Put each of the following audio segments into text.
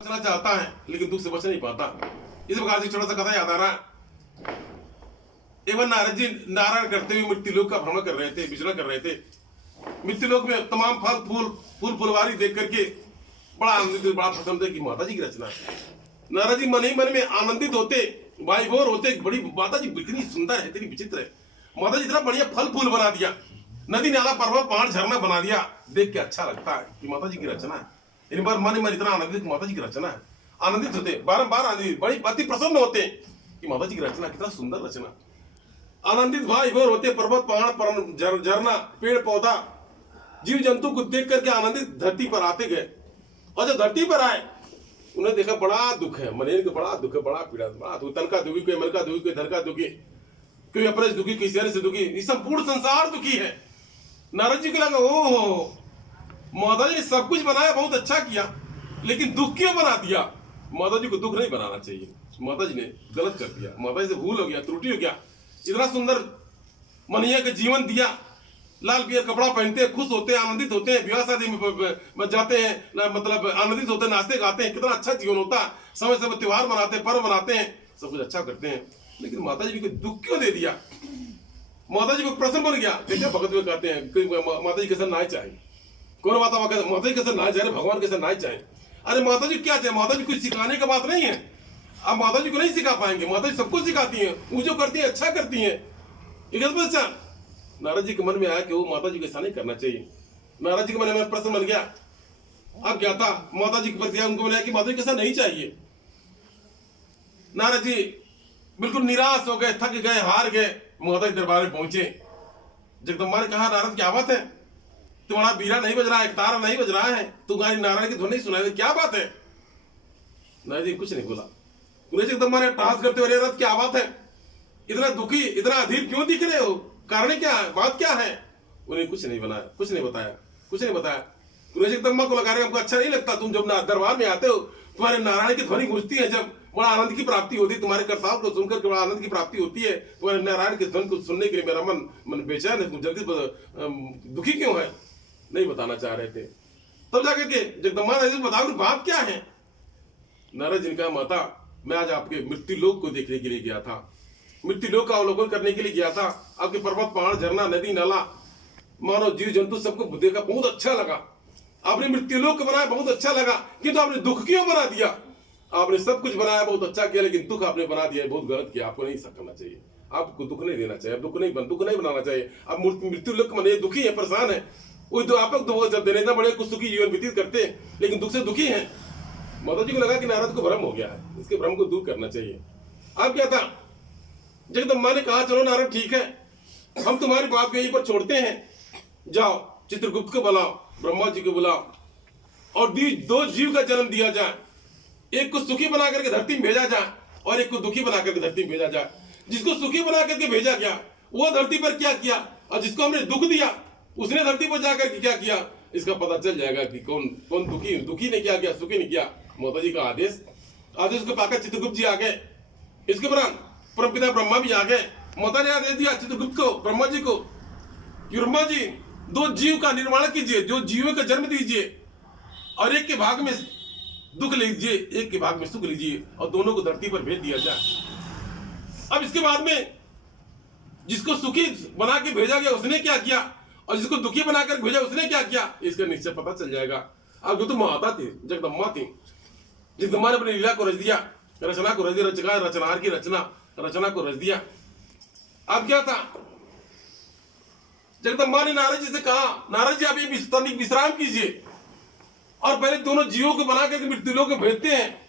बचना चाहता है लेकिन दुख से बच नहीं पाता। इस प्रकार से छोटा सा कथा याद आ रहा है। एक बार नारद जी नारायण करते हुए मृत्युलोक का भ्रमण कर रहे थे, विचरण कर रहे थे। मृत्युलोक में तमाम फूल फुलवारी देख करके बड़ा आनंदित, बड़ा प्रसन्न थे कि माता जी की रचना। नारद जी मन ही मन में आनंदित होते, वाइभोर होते, बड़ी माता जी इतनी सुंदर है, इतनी विचित्र है। माता जी इतना बढ़िया फल फूल बना दिया, नदी नाला पर्वत पहाड़ झरना बना दिया, देख के अच्छा लगता है कि माता जी की रचना है। इन बार मन मन इतना आनंदित माता जी की रचना है, आनंदित होते, बारंबार आनंदित, बड़ी अति प्रसन्न होते कि माता जी की रचना कितना सुंदर रचना। आनंदित भाई भोर होते, पर्वत पहाड़ झरना पेड़ पौधा जीव जंतु को देख करके आनंदित धरती पर आते गए। और जब धरती पर आए उन्हें देखा बड़ा दुख है, मनेर को बड़ा दुख है, बड़ा पीड़ा, बड़ा दुख, तन का दुखी, कोई मन का दुखी, कोई धन का दुखी, कोई अपरस दुखी, कोई शरीर से दुखी, ये संपूर्ण संसार दुखी है। नारद जी को लगा ओहो माता जी ने सब कुछ बनाया, बहुत अच्छा किया, लेकिन दुख क्यों बना दिया। माता जी को दुख नहीं बनाना चाहिए, माता जी ने गलत कर दिया, माता जी से भूल हो गया, त्रुटि हो गया। इतना सुंदर मनिया का जीवन दिया, लाल पियर कपड़ा पहनते हैं, खुश होते हैं, आनंदित होते हैं, विवाह शादी में जाते हैं, मतलब आनंदित होते हैं, नाचते गाते हैं, कितना अच्छा जीवन होता है, समय समय त्योहार मनाते हैं, पर्व मनाते हैं, सब कुछ अच्छा करते हैं, लेकिन माता जी को दुख क्यों दे दिया। माता जी को प्रश्न बन गया। जैसे भगत में कहते हैं माता जी कैसे ना चाहे, कौन माता जी कैसे ना चाहे, भगवान कैसे ना चाहे। अरे माता जी क्या चाहे, माता जी कुछ सिखाने का बात नहीं है, आप माता जी को नहीं सिखा पाएंगे, माता जी सबको सिखाती हैं, वो जो करती है अच्छा करती है। अच्छा नारद जी के मन में आया कि वो माता जी को ऐसा नहीं करना चाहिए। नारद जी के मन में प्रश्न बन गया। अब क्या था, माता जी के प्रति उनको बनाया कि माता जी कैसा नहीं चाहिए। नारद जी बिल्कुल निराश हो गए, थक गए, हार गए, माता जी दरबार में पहुंचे। जगदम्बा ने कहा नारद क्या बात है, तुम्हारा बीरा नहीं बज रहा है, तारा नहीं बज रहा है, तुम्हारी नारायण की ध्वनि नहीं सुनाई, क्या बात है। नारद जी कुछ नहीं बोला। उन्हें जगदम्बा ने टास करते हुए रथ क्या बात है, इतना दुखी, इतना अधीर क्यों दिख रहे हो, कारण क्या है, बात क्या है। उन्हें कुछ नहीं बनाया, कुछ नहीं बताया, कुछ नहीं बताया। उन्हें जगदम्बा को लगा रहे हमको अच्छा नहीं लगता, तुम जब दरबार में आते हो, तुम्हारे नारायण की ध्वनि गूंजती है, जब बड़ा आनंद की प्राप्ति होती है, तुम्हारे कर्ताओं को सुनकर के बड़ा आनंद की प्राप्ति होती है, तुम्हारे नारायण की ध्वनि को सुनने के लिए मेरा मन बेचैन है, जल्दी दुखी क्यों है, नहीं बताना चाह रहे थे। तब जाकर के जगदम्बा ने बताओ बात क्या है। नारद जी ने कहा माता मैं आज आपके मृत्यु लोक को देखने के लिए गया था, मृत्यु लोक का अवलोकन करने के लिए गया था। आपके पर्वत पहाड़ झरना नदी नाला मानव जीव जंतु सबको देखा, बहुत अच्छा लगा। आपने मृत्यु लोक को बनाया, बहुत अच्छा लगा, किंतु आपने दुख क्यों बना दिया। आपने सब कुछ बनाया, बहुत अच्छा किया, लेकिन दुख आपने बना दिया, बहुत गलत किया, आपको नहीं ऐसा करना चाहिए, आपको दुख नहीं देना चाहिए, दुख नहीं बनाना चाहिए। आप मृत्यु लोक में दुखी है, परेशान है, वो तो आप जब देने बड़े कुछ सुखी जीवन व्यतीत करते हैं, लेकिन दुख से दुखी है। माता जी को लगा कि नारद को भ्रम हो गया है, इसके भ्रम को दूर करना चाहिए। अब क्या था, जगदम्बा ने कहा चलो नारद ठीक है, हम तुम्हारी बात को यहीं पर छोड़ते हैं, जाओ चित्रगुप्त को बुलाओ, ब्रह्मा जी को बुलाओ, और दो जीव का जन्म दिया जाए, एक को सुखी बना करके धरती में भेजा जाए और एक को दुखी बना करके धरती में भेजा जाए। जिसको सुखी बना करके भेजा गया वो धरती पर क्या किया, और जिसको हमने दुख दिया उसने धरती पर जाकर के क्या किया, इसका पता चल जाएगा कि कौन दुखी ने क्या किया, सुखी ने किया। माता जी का आदेश को पाकर चित्रगुप्त जी आ गए, इसके बाद परमपिता ब्रह्मा भी आ गए। माता ने आदेश दिया चित्रगुप्त को, ब्रह्मा जी को, ब्रह्मा जी दो जीव का निर्माण कीजिए, जो जीवों का जन्म दीजिए, और एक के भाग में दुख लीजिए, एक के भाग में सुख लीजिए, और दोनों को धरती पर भेज दिया जाए। अब इसके बाद में जिसको सुखी बना के भेजा गया उसने क्या किया, और जिसको दुखी बनाकर भेजा उसने क्या किया, इसका निश्चय पता चल जाएगा। अब जो तो माता थी, जगदम्बा थी, जगदम्बा ने अपनी लीला को रच दिया, रचना को रच दिया, रचनार की रचना को रच दिया। अब क्या था, जगदम्बा ने नारद जी से कहा नारद जी आप ये विश्राम कीजिए, और पहले दोनों जीवों को बना करके मृत्युलोक में भेजते हैं,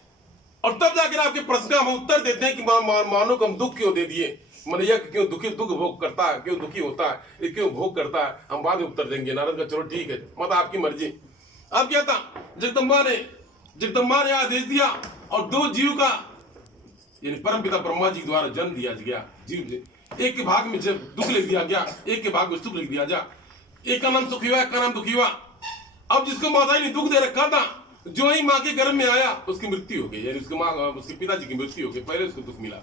और तब जाकर आपके प्रश्न का हम उत्तर देते हैं कि मानो को हम दुख क्यों दे दिए, मनैया क्यों दुख भोग करता है, क्यों दुखी होता है, क्यों भोग करता है, हम बाद में उत्तर देंगे। नारद का चलो ठीक है, मतलब आपकी मर्जी। अब क्या था, जगदम्बा ने आदेश दिया, और दो जीव का यानी परमपिता ब्रह्मा जी द्वारा जन्म दिया गया। जीव एक के भाग में जब दुख लिख दिया गया, एक के भाग में सुख लिख दिया जा, एक का नाम सुखी हुआ, एक का नाम दुखी हुआ। अब जिसको माता ने दुख दे रखा था, जो ही माँ के गर्भ में आया उसकी मृत्यु हो गई, यानी उसके पिताजी की मृत्यु हो गई, पहले उसको दुख मिला।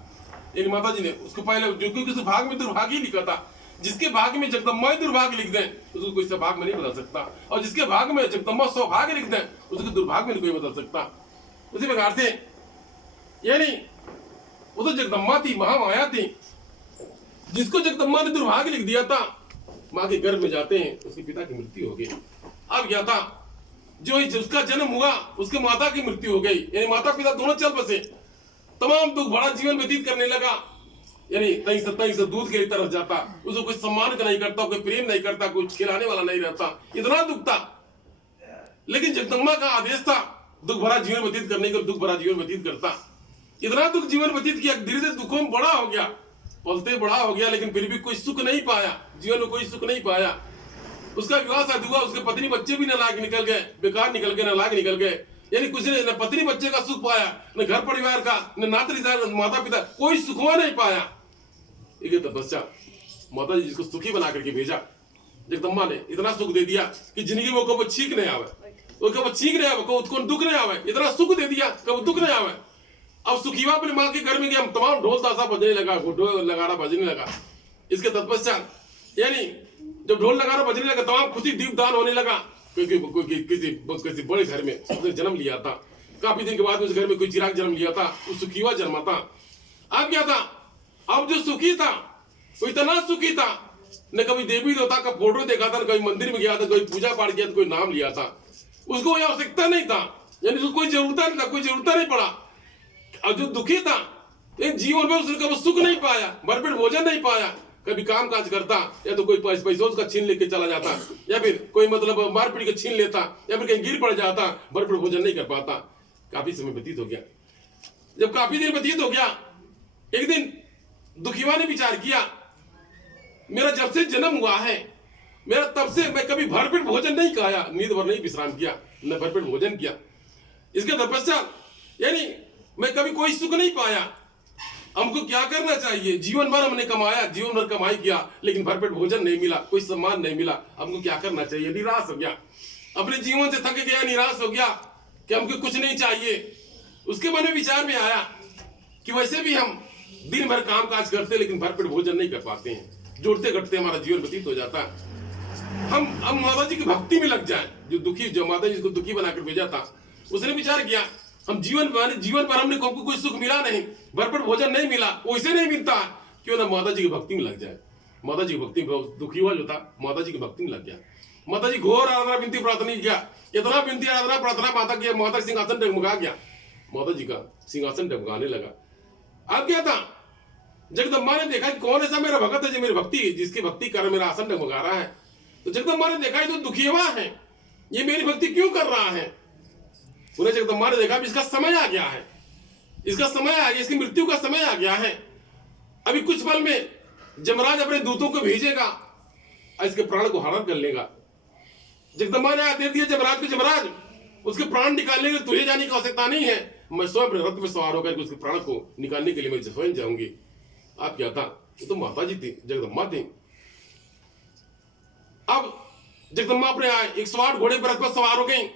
यानी माता जी ने उसको पहले, जो क्योंकि उस भाग में दुर्भाग्य ही लिखा था, जिसके भाग में जगदम्बा दुर्भाग्य लिख दें उसको कोई सौभाग्य में नहीं बदल सकता, और जिसके भाग में जगदम्बा सौभाग्य लिख दें उसके दुर्भाग्य में कोई बदल सकता। उसी प्रकार से यानी वो तो जगदम्बा थी, महामाया थी, जिसको जगदम्बा ने दुर्भाग्य लिख दिया था। माँ के गर्भ में जाते हैं, उसके पिता की मृत्यु हो गई। अब क्या था, जो उसका जन्म हुआ उसके माता की मृत्यु हो गई, यानी माता पिता दोनों चल बसे। तमाम दुख भरा जीवन व्यतीत करने लगा, यानी कहीं से दूध के लिए तरस जाता, उसको कोई सम्मान का नहीं करता, कोई प्रेम नहीं करता, कोई खिलाने वाला नहीं रहता, इतना दुख था। लेकिन जगदम्बा का आदेश था दुख भरा जीवन व्यतीत करने का, दुख भरा जीवन व्यतीत करता। इतना दुख जीवन व्यतीत किया, धीरे धीरे दुखों में बड़ा हो गया, पलते बड़ा हो गया, लेकिन फिर भी कोई सुख नहीं पाया, जीवन में कोई सुख नहीं पाया। उसका विवाह शादी हुआ, उसके पत्नी बच्चे भी नालायक निकल गए, बेकार निकल गए, नालायक निकल गए, यानी कुछ ने न पत्नी बच्चे का सुख पाया, न घर परिवार का, न नाते रिश्तेदार, माता पिता, कोई सुखवा नहीं पाया। एक तपस्या माता जी जिसको सुखी बना करके भेजा, जगदम्बा ने इतना सुख दे दिया कि जिंदगी में कभी छींक नहीं आवे, वो कभी छींक नहीं आवे, कभी दुख नहीं आवे, इतना सुख दे दिया कभी दुख नहीं आवे। अब सुखीवा अपने माँ के घर में गया, तमाम ढोल ताशा बजने लगा, ढोल नगाड़ा बजने लगा। इसके तत्पश्चात यानी जब ढोल नगाड़ा बजने लगा, तमाम खुशी दीपदान होने लगा, क्योंकि किसी बड़े घर में उसने जन्म लिया था। काफी दिन के बाद उस घर में कोई चिराग जन्म लिया था, उस सुखीवा जन्मा था। अब क्या था, अब जो सुखी था वो इतना सुखी था, न कभी देवी देवता का फोटो देखा था, न कभी मंदिर में गया था, कोई पूजा पाठ किया था, कोई नाम लिया था, उसको कोई आवश्यकता नहीं था, यानी उसको कोई जरूरत नहीं था, कोई जरूरत नहीं पड़ा। और जो दुखी था, जीवन में उसने कभी सुख नहीं पाया, भरपेट भोजन नहीं पाया, कभी काम काज करता, या तो कोई पैसा उसका छीन लेके चला जाता, या फिर कोई मतलब मार पीट के छीन लेता, या फिर कहीं गिर पड़ जाता, भरपेट भोजन नहीं कर पाता। काफी समय व्यतीत हो गया। जब काफी दिन व्यतीत हो गया, एक दिन दुखीवा ने विचार किया, मेरा जब से जन्म हुआ है, मेरा तब से मैं कभी भरपेट भोजन नहीं खाया, नींद भर नहीं विश्राम किया, न भरपेट भोजन किया। इसके तपस्या यानी मैं कभी कोई सुख नहीं पाया। हमको क्या करना चाहिए, जीवन भर हमने कमाया, जीवन भर कमाई किया, लेकिन भरपेट भोजन नहीं मिला, कोई सम्मान नहीं मिला, हमको क्या करना चाहिए। निराश हो गया, अपने जीवन से थक गया, निराश हो गया कि हमको कुछ नहीं चाहिए। उसके मन में विचार में आया कि वैसे भी हम दिन भर काम काज करते, लेकिन भरपेट भोजन नहीं कर पाते हैं, जोड़ते घटते हमारा जीवन व्यतीत हो जाता है। हम माता जी की भक्ति में लग जाए। जो माता जी को दुखी बनाकर भेजा था, उसने विचार किया, हम जीवन पर हमने कोई सुख मिला नहीं, भरपेट भोजन नहीं मिला, वैसे नहीं मिलता, क्यों ना माता जी की भक्ति में लग जाए। माता जी की भक्ति में दुखी हुआ जो था, माता जी की भक्ति में लग गया। माता जी घोर आराधना विनती प्रार्थना किया, इतना विनती आराधना प्रार्थना माता की, माता सिंहासन डगमगा गया, माता जी का सिंहासन डगमगाने लगा। अब क्या था, जगदम्बा ने देखा कि कौन ऐसा मेरा भगत है जो मेरी भक्ति, जिसकी भक्ति कारण मेरा आसन डगमगा रहा है। तो जगदम्बा ने देखा तो दुखीवा है, ये मेरी भक्ति क्यों कर रहा है। उन्हें जगदम्बा ने देखा इसका समय आ गया है, इसका समय आ गया, इसकी मृत्यु का समय आ गया है। अभी कुछ पल में जमराज अपने दूतों को भेजेगा और इसके प्राण को हरण कर लेगा। जगदम्बा ने आदेश दिया जमराज को, जमराज उसके प्राण निकालने के लिए तुझे जाने की आवश्यकता नहीं है, मैं स्वयं अपने रथ में सवार होकर उसके प्राण को निकालने के लिए मैं स्वयं जाऊंगी। आप क्या था, वो तो माता जी थी, जगदम्बा थी। अब जगदम्बा अपने एक सवार घोड़े पर रथ पर सवार हो गई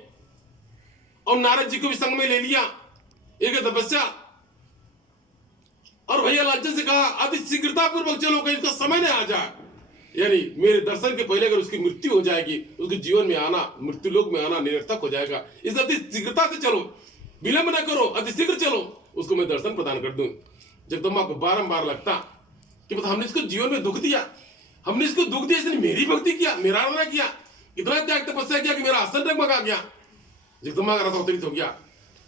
और नारद जी को भी संग में ले लिया। एक तपस्या और भैया लालचन से कहा, अति शीघ्रता पूर्वक चलो, कहीं इसका समय न आ जाए, यानी मेरे दर्शन के पहले अगर उसकी मृत्यु हो जाएगी, उसके जीवन में आना, मृत्यु लोक में आना निरर्थक हो जाएगा। इस अति शीघ्रता से चलो, विलंब न करो, अति शीघ्र चलो, उसको मैं दर्शन प्रदान कर दूं। जगदम्बा को बारंबार लगता कि मतलब हमने इसको जीवन में दुख दिया, हमने इसको दुख दिया, इसने मेरी भक्ति किया, मेरा आराधना किया, इतना त्याग तपस्या किया कि मेरा आसन डगमगा गया। जगदम्बा का रथ अवतरित हो गया।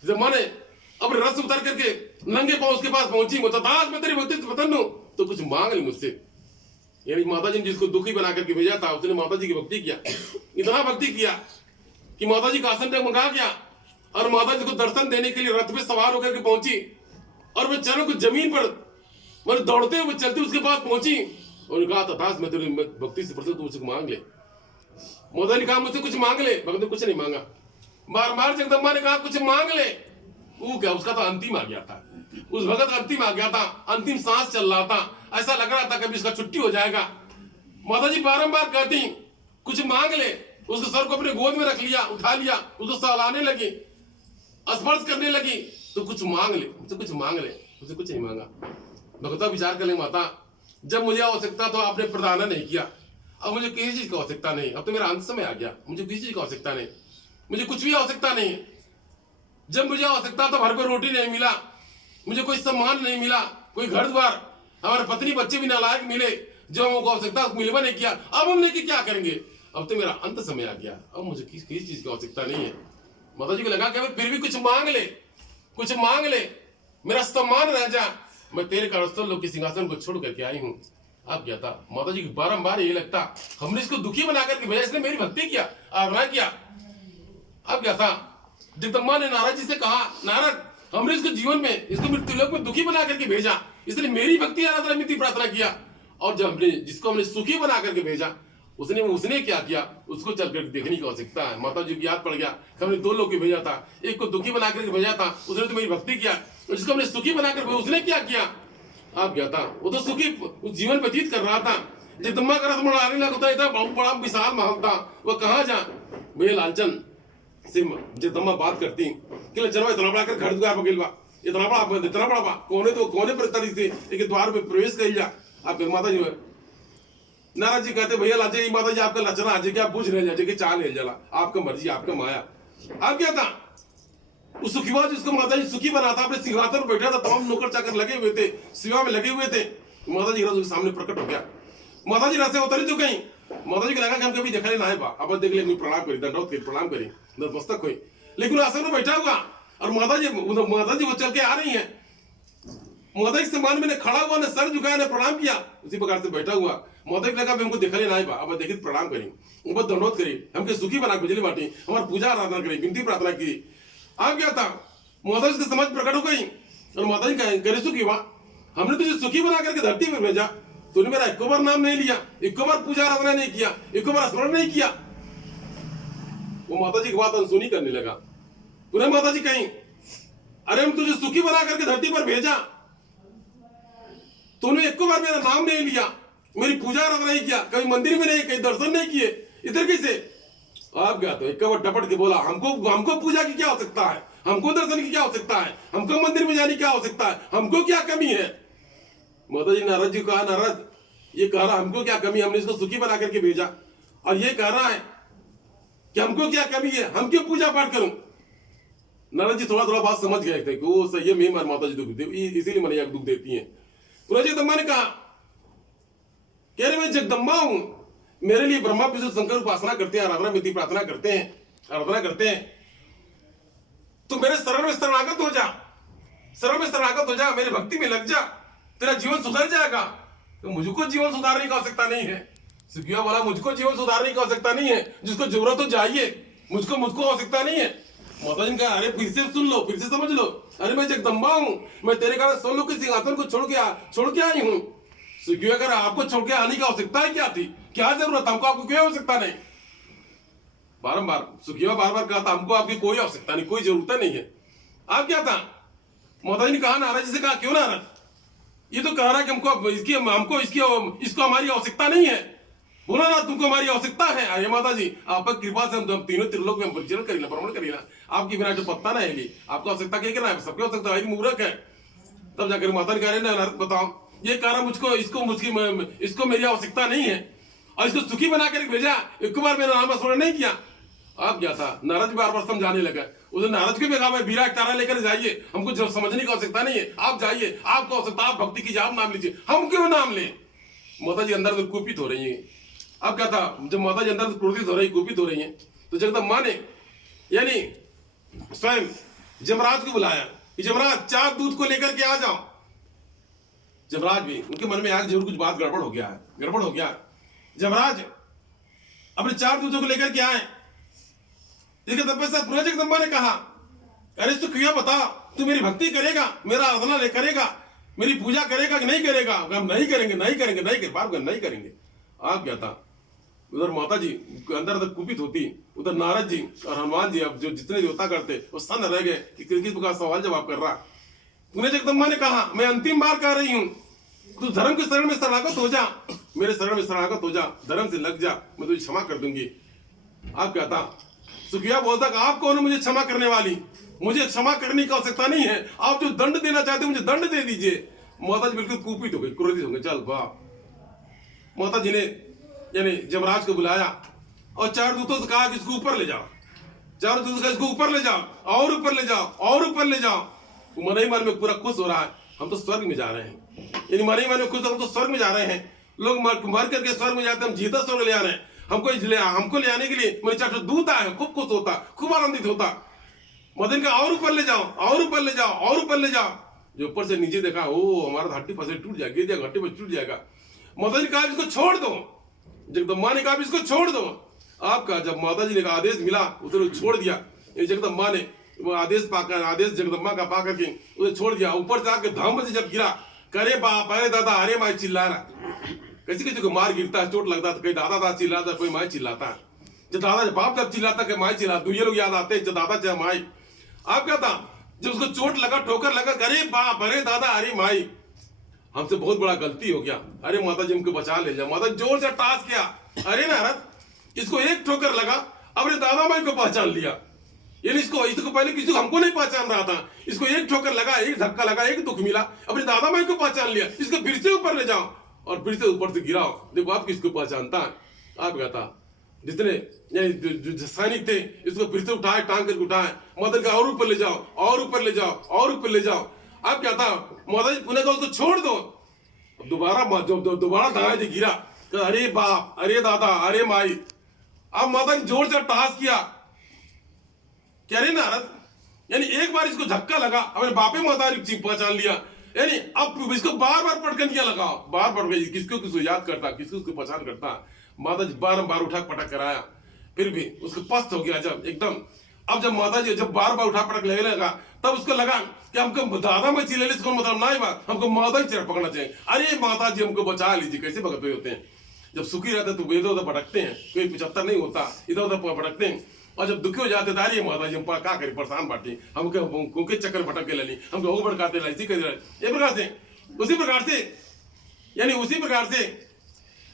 जगदम्बा ने अपने रथ से उतर करके नंगे पांव उसके पास पहुंची, मुतताज मैं तेरी भक्ति से प्रसन्न हूं, तो कुछ मांग ली मुझसे। यानी माता जी ने जिसको दुखी बना करके भेजा था, उसने माता जी की भक्ति किया, इतना भक्ति किया कि माता जी का आसन डगमगा गया और माता जी को दर्शन देने के लिए रथ में सवार होकर के पहुंची और वे चरणों को जमीन पर मतलब दौड़ते हुए चलते उसके पास पहुंची और कहा, तथास मैं तेरी भक्ति से प्रसन्न, तू मुझसे मांग ले। माता ने कहा, मुझसे कुछ मांग ले। भगत ने कुछ नहीं मांगा। बार बार जगदम्बा ने कहा, कुछ मांग ले। वो क्या, उसका तो अंतिम आ गया था, उस भगत का अंतिम आ गया था, अंतिम सांस चल रहा था, ऐसा लग रहा था कभी इसका छुट्टी हो जाएगा। माता जी बारंबार कहती, कुछ मांग ले। उसके सर को अपने गोद में रख लिया, उठा लिया, उसको सहलाने लगी, स्पर्श करने लगी, तो कुछ मांग ले, मुझसे कुछ मांग ले। मुझे कुछ नहीं मांगा। भगता विचार कर ले, माता जब मुझे आवश्यकता तो आपने प्रदान नहीं किया, अब मुझे किसी चीज की आवश्यकता नहीं, अब तो मेरा अंत समय आ गया, मुझे किसी चीज की आवश्यकता नहीं, मुझे कुछ भी आवश्यकता नहीं है। जब मुझे आवश्यकता तो घर पे रोटी नहीं मिला, मुझे कोई सम्मान नहीं मिला, कोई घर द्वार, हमारे पत्नी बच्चे भी नालायक मिले, जो हमको आवश्यकता मिलवा नहीं किया, अब हम लेके क्या करेंगे? अब तो मेरा अंत समय आ गया, अब मुझे किसी चीज की आवश्यकता नहीं है। माता जी को लगा कि फिर भी कुछ मांग ले, कुछ मांग ले, मेरा सम्मान रह जा, मैं तेरे कारण लोग के सिंहासन को छोड़ करके आई हूँ। अब क्या था, माता जी को बारम्बार ये लगता हमने इसको दुखी बना करके भेजा, इसने मेरी भक्ति किया, आराधना किया। अब क्या था, जगदम्बा ने नारद जी से कहा, नारद हमने इसको जीवन में, इसको मृत्युलोक में दुखी बना करके भेजा, इसने मेरी भक्ति आराधना में प्रार्थना किया, और जब हमने जिसको हमने सुखी बना करके भेजा, उसने क्या किया, उसको चल कर देखने की आवश्यकता है। माता जी को याद पड़ गया, हमने 2 लोग को भेजा था, एक को दुखी बना करके भेजा था, उसने तो मेरी भक्ति किया, और जिसको हमने सुखी बनाकर उसने क्या किया? आप क्या था, वो तो सुखी जीवन व्यतीत कर रहा था। जगदम्बा का रथ मड़ाने लगता था, बहुत बड़ा विशाल महल था, वो कहाँ जा भैया लालचन से जगदम्बा बात करती कि चलो इतना बड़ा कर घर द्वार बगिलवा, इतना बड़ा कोने पर तरीके से एक द्वार में प्रवेश कर जा। आप माता जी नाराज जी कहते भैया लाजे माता जी आपका लचना आज क्या पूछ रहे जाजे कि चाल है जला, आपका मर्जी, आपका माया। आप क्या था, उस सुखीवा जिसको माता जी सुखी बना था, अपने सिंहासन पर बैठा था, तमाम नौकर चाकर लगे हुए थे, सेवा में लगे हुए थे। माता जी के सामने प्रकट हो गया, माता जी रसे उतरी तो कहीं, माता जी को लगा कि हम कभी देखा नहीं ना बा, अब देख ले, प्रणाम करी, दंडवत करी, प्रणाम करी, नतमस्तक हुई, लेकिन आसन में बैठा हुआ, और माता जी वो चल के आ रही है। माता जी सम्मान में खड़ा हुआ, ने सर झुकाया, ने प्रणाम किया, उसी प्रकार से बैठा हुआ। माता जी लगा हमको देखा नहीं बा, अब देखिए प्रणाम करी, ऊपर दंडवत करी, हमके सुखी बना बिजली बांटी, हमारी पूजा आराधना करी, विनती प्रार्थना की। आप क्या था, माता जी की समझ प्रकट हो गई, और माता जी करे सुखी हुआ, हमने तुझे सुखी बना करके धरती पर भेजा, तूने मेरा एक बार नाम नहीं लिया, एक बार पूजा आराधना नहीं किया, एक बार स्मरण नहीं किया। वो माता जी की बात अनसुनी करने लगा। पुनः माता जी कहीं, अरे हम तुझे सुखी बना करके धरती पर भेजा, तूने एक बार मेरा नाम नहीं लिया, मेरी पूजा आराधना नहीं किया, कभी मंदिर में नहीं, कहीं दर्शन नहीं किए, इधर कैसे? आप क्या तो एक बार डपट के बोला, हमको पूजा की क्या आवश्यकता है, हमको दर्शन की क्या आवश्यकता है, हमको मंदिर में जाने की क्या आवश्यकता है, हमको क्या कमी है? माता जी नारद जी कहा, नारद ये कह रहा हमको क्या कमी, हमने इसको सुखी बना करके भेजा, और ये कह रहा है कि हमको क्या कमी है, हम क्यों पूजा पाठ करूं? नारद जी थोड़ा बात समझ गए थे कि वो सही है, मैं माता जी दुख देती, इसीलिए मैंने दुख देती है। पूरा जगदम्बा ने कहा, कह रहे मैं जगदम्बा हूं, मेरे लिए ब्रह्मा विष्णु शंकर उपासना करते हैं, आराधना विधि प्रार्थना करते हैं, आराधना करते हैं, तो मेरे शरण में शरणागत हो जा, शरण में शरणागत हो जा, मेरी भक्ति में लग जा, तेरा जीवन सुधर जाएगा। तो मुझको जीवन सुधारने की आवश्यकता नहीं है। सुखिया बोला, मुझको जीवन सुधारने की आवश्यकता नहीं है, जिसको जरूरत हो जाइए, मुझको आवश्यकता नहीं है। माता जी कहा, अरे फिर से सुन लो, फिर से समझ लो, अरे मैं जगदम्बा हूं, मैं तेरे कारण 100 लोग के सिंहासन को छोड़ के आई हूं। सुखिया कर आपको छोड़ के आने की आवश्यकता है क्या थी, क्या जरूरत, हमको आपको कोई आवश्यकता नहीं। बारम्बार सुखिया बार कहा था, हमको आपकी कोई आवश्यकता नहीं, कोई जरूरत नहीं है। आप क्या था, माता जी ने कहा, नारद जी से कहा, क्यों नारद, ये तो कह रहा है कि इसको हमारी आवश्यकता नहीं है। बोला ना, तुमको हमारी आवश्यकता है। अरे माता जी आपका कृपा से हम तीनों त्रिलोक में परिचरण करेला, भ्रमण करेला, आपकी बिना जो पत्ता ना है, आपको आवश्यकता क्या करना है, सबकी आवश्यकता है, मूर्ख है। तब जाकर माता ने कह रहे नारद बताओ, ये कह रहा इसको मेरी आवश्यकता नहीं है, और इसको सुखी बना कर भेजा, एक बार मेरा नाम स्मरण नहीं किया। आप क्या था, नारद बार समझाने लगा, उसे नारद को भी कहा, मैं बीरा तारा लेकर जाइए, हमको जब समझने की आवश्यकता नहीं है, आप जाइए, आपको आवश्यकता, आप भक्ति की आप नाम लीजिए, हम क्यों नाम लें? माता जी अंदर से कुपित हो रही है। अब क्या था, जब माता जी अंदर से क्रोधित हो रही, कुपित हो रही है, तो जगदम्बा ने यानी स्वयं जमराज को बुलाया कि जमराज 4 दूत को लेकर के आ जाओ। जमराज भी उनके मन में आग जरूर कुछ बात गड़बड़ हो गया। जमराज अपने 4 दूतों को लेकर के आए। तपस्या जगदम्बा ने कहा, अरे तू क्यों बता, तू मेरी भक्ति करेगा, मेरा आराधना करेगा, मेरी पूजा करेगा कि नहीं करेगा? हम नहीं करेंगे। आप क्या था, उधर माता जी अंदर तक कुपित होती, उधर नारद जी और हनुमान जी अब जो जितने देवता करते वो सन रह गए कि किस प्रकार सवाल जवाब कर रहा। उन्हें जगदम्बा ने कहा, मैं अंतिम बार कह रही हूं, तू धर्म के शरण में शरणागत हो जा, मेरे शरण में शरणागत हो जा, धर्म से लग जा, मैं तुझे क्षमा कर दूंगी। आप क्या था, सुखिया बोलता कि आप कौन हो मुझे क्षमा करने वाली, मुझे क्षमा करने की आवश्यकता नहीं है, आप जो दंड देना चाहते मुझे दंड दे दीजिए। माता जी बिल्कुल कुपित हो गई, क्रोधित हो गई। चल वाह, माता जी ने यानी जमराज को बुलाया और 4 दूतों से कहा कि इसको ऊपर ले जाओ। चारों दूसरे इसको ऊपर ले जाओ और ऊपर ले जाओ और ऊपर ले जाओ। मन ही मन में पूरा खुश हो रहा है, हम तो स्वर्ग में जा रहे हैं। यानी मन ही मन में खुश, हम तो स्वर्ग में जा रहे हैं। लोग मर करके स्वर्ग में जाते हैं, हम जीता स्वर्ग ले आ रहे हैं। हमको ले आने के लिए मेरे चाचा दूत आए, खूब खुश होता, खूब आनंदित होता। मदन का और ऊपर ले जाओ और ऊपर ले जाओ और ऊपर ले जाओ। जो ऊपर से नीचे देखा, ओ हमारा 30% टूट जाएगा, गिर जाएगा, 30% टूट जाएगा। मदन कहा इसको छोड़ दो, जगदम्बा ने कहा इसको छोड़ दो। आपका जब माता जी ने आदेश मिला उसने छोड़ दिया। जगदम्बा ने वो आदेश पाकर, आदेश जगदम्बा का पा करके उसे छोड़ दिया। ऊपर से आके धम से जब गिरा, करे बाप अरे दादा अरे माई चिल्ला रहा। किसी किसी को मार गिरता है, चोट लगता है, कोई दादा दादा चिल्लाता है, कोई माई चिल्लाता है। जब दादा बाप जब चिल्लाता है माई चिल्लाता, ये लोग याद आते हैं जब दादा चाहे माई। आप क्या था जब उसको चोट लगा, ठोकर लगा, अरे बाप अरे दादा अरे माई, हमसे बहुत बड़ा गलती हो गया, अरे माता जी हमको बचा ले जाओ। माता जोर से टास किया, अरे नारद इसको एक ठोकर लगा, अपने दादा माई को पहचान लिया। यानी इसको पहले किसी को हमको नहीं पहचान रहा था, इसको एक ठोकर लगा, एक धक्का लगा, एक दुख मिला, अपने दादा माई को पहचान लिया। इसको फिर से ऊपर ले जाओ और फिर से ऊपर से गिराओ। देखो आप किसको पहचानता है। आप क्या था जितने जो सैनिक थे इसको फिर से उठाए, टांग करके उठाए, मदन का और ऊपर ले जाओ और ऊपर ले जाओ और ऊपर ले जाओ। आप क्या था माता जी पुनः का उसको छोड़ दो। दोबारा दादा जी गिरा, अरे बाप अरे दादा अरे माई। अब माता जी जोर से टास किया, क्या रे नारद, यानी एक बार इसको धक्का लगा, अपने बापे माता जी पहचान लिया। यानी अब इसको बार बार पटकनिया लगाओ, बार बार किसको याद करता, किसको पहचान करता। माता जी बार उठा पटक कराया, फिर भी उसको पस्त हो गया जब एकदम। अब जब माता जी जब बार उठा पटक लगने लगा, तब उसको लगा कि हमको दादा में चिल्ले इसको मतलब ना ही बात, हमको माता जी चढ़ पकड़ना चाहिए। अरे माता जी हमको बचा लीजिए। कैसे भगत होते हैं, जब सुखी रहते तो इधर उधर भटकते हैं, कोई 75 नहीं होता, इधर उधर भटकते हैं। और जब दुखी हो जाते थे, अरे माता जी हम क्या करें, परेशान बांटे, हमको चक्कर भटक के लेनी, हमको हो भटकाते रहे, इसी प्रकार से उसी प्रकार से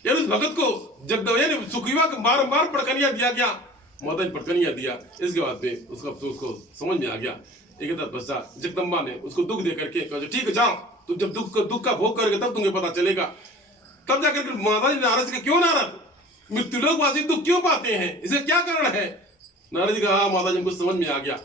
यानी उस भगत को जब यानी सुखीवा को बार पटकनिया दिया गया, माता जी पटकनिया दिया। इसके बाद में उसको समझ में आ गया। एक पश्चात जगदम्बा ने उसको दुख दे करके कहा ठीक है जाओ, तुम जब दुख का भोग करोगे तब तुम्हें पता चलेगा। तब जाकर माता जी नारद से क्यों नारद, मृत्युलोकवासी दुख क्यों पाते हैं, इसे क्या कारण है। नारद जी कहा माता जी हमको समझ में आ गया।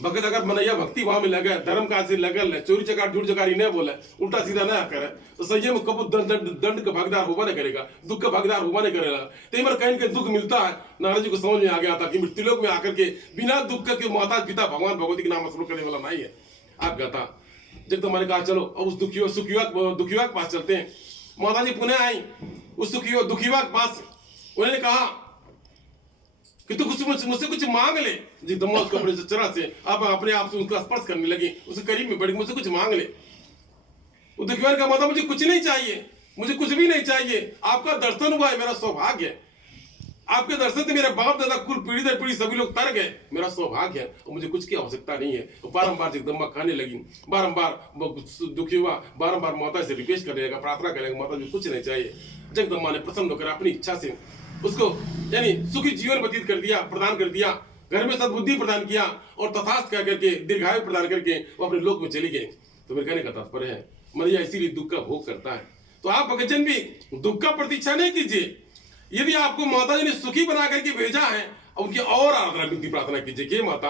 भगत अगर मनैया भक्ति भाव में लगे, धर्म का से लगल है, चोरी चकार झूठ चकारी नहीं बोले, उल्टा सीधा ना करे, तो संयम कबू दंड का भागीदार होगा नहीं करेगा, दुख का भागीदार होगा नहीं करेगा। तो बार कहीं दुख मिलता है। नारद जी को समझ में आ गया था कि मृत्युलोक में आकर के बिना दुख के माता पिता भगवान भगवती के नाम स्मरण करने वाला नहीं है। आप कहता जब तो मैंने कहा चलो अब उस दुखिया के पास चलते हैं। माता जी पुनः आई उस दुखिया के पास, उन्होंने कहा कि तू मुझसे कुछ मांग ले। जगदम्बा उसको अपने चरा से अब अपने आप से उसका स्पर्श करने लगी, उसके करीब में बैठ मुझसे कुछ मांग ले। दुखियार का माता मुझे कुछ नहीं चाहिए, मुझे कुछ भी नहीं चाहिए, आपका दर्शन हुआ है मेरा सौभाग्य है। आपके दर्शन से मेरे बाप दादा कुल पीढ़ी दर पीढ़ी सभी लोग तर गए, मेरा सौभाग्य है और मुझे कुछ की आवश्यकता नहीं है। तो बारंबार जगदम्बा खाने लगी, बारंबार दुखी हुआ, बारंबार माता से रिक्वेस्ट कर रहेगा, प्रार्थना करेगा, माता जी कुछ नहीं चाहिए। जगदम्बा ने प्रसन्न होकर अपनी इच्छा से उसको यानी सुखी जीवन व्यतीत कर दिया, प्रदान कर दिया, घर में सद्बुद्धि प्रदान किया और तथास्थ कह करके दीर्घायु प्रदान करके वो अपने लोक में चली गई। तो मेरे कहने का तात्पर्य है मैया इसीलिए दुख का भोग करता है। तो आप भक्तजन भी दुख का प्रतीक्षा नहीं कीजिए। यदि आपको माता जी ने सुखी बना करके भेजा है, उनकी और आराधना विनती प्रार्थना कीजिए कि माता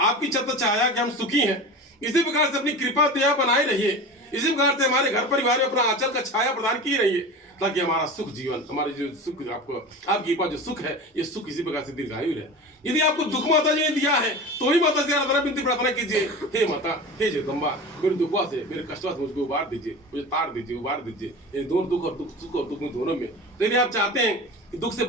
आपकी छत्र छाया कि हम सुखी हैं, इसी प्रकार से अपनी कृपा दया बनाए रहिए, इसी प्रकार से हमारे घर परिवार में अपना आंचल का छाया प्रदान की रहिए, ताकि हमारा सुख जीवन, हमारे जो सुख आपको आपकी कृपा जो सुख है, ये सुख इसी प्रकार से दीर्घायु रहे। यदि आपको दुख माता जी ने दिया है तो ही माता से आराधना विनती प्रार्थना कीजिए, हे माता हे जगदम्बा मेरे दुखवा से मेरे कष्टवा से मुझको उबार दीजिए, मुझे तार दीजिए, उबार दीजिए। ये दोनों दुख और सुख और दुख में दोनों में। तो यदि आप चाहते हैं कि दुख से